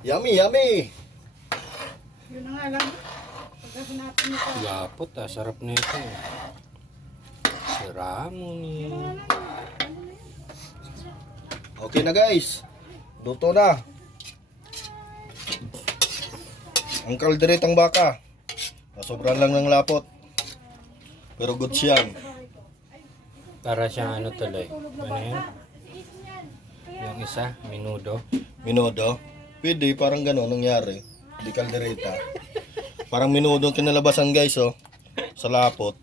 Yummy, yummy! Yun na nga lang. Pagkahanapin mo ka. Lapot ah, sarap na ito. Sira mo ni. Okay na guys. Luto na. Ang kalderetang baka. Sobrang lang ng lapot. Pero good yan. Para siyang ano tuloy. Ano yun? Yung isa, minudo. Minudo. Pwede, parang gano'n nangyari. Di kaldereta. Parang minudo ang kinalabasan guys oh. Sa lapot.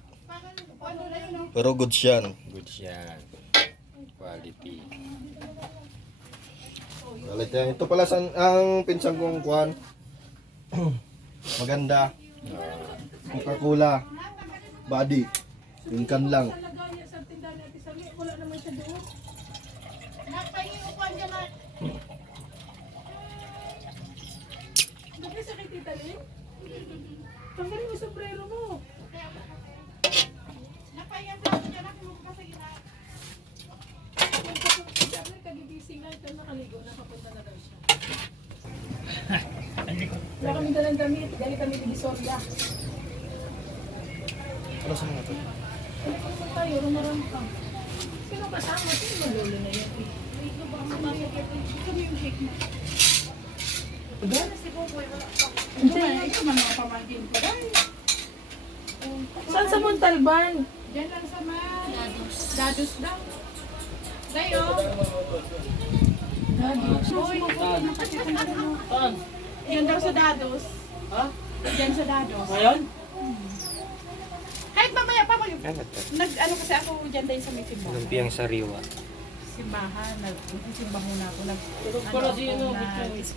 Pero good yan. Good yan. Quality. Ito pala ang pinsang kong kuhan. Maganda. Coca-Cola. Body. Tingkan lang. Wala naman siya doon. Napahingin ko pa dyan na. Bakit sa kay Tita Lynn? Tanggalin mo yung sombrero mo. Napahingin sa akin dyan na. Kumuha sa gina. Kagigising na ito. Nakaligo. Nakapunta na daw siya. Wala kami dalang damit. Dali kami ni Bisoria. Ano sa mga ito? Ano pa naman tayo? Rumarang ka. Sino kasama? Sino malolo na yan? Ito ba ang mamaya? Ito mo yung shake mo. Gana si Boboy. Ito man mga pamangkin ko. Saan sa Montalban? Diyan lang sa Dados. Dados daw. Tayo. Dados. Boy, nakakita na mo. Diyan daw sa Dados. Ha? Diyan sa Dados. Ngayon? Kahit mamaya pa mag... Ano to? Nag-ano kasi ako dyan tayo sa may simbahan. Lumpiang sariwa. Simbahan. Nag-simbahan na ako. Nag-ano ako.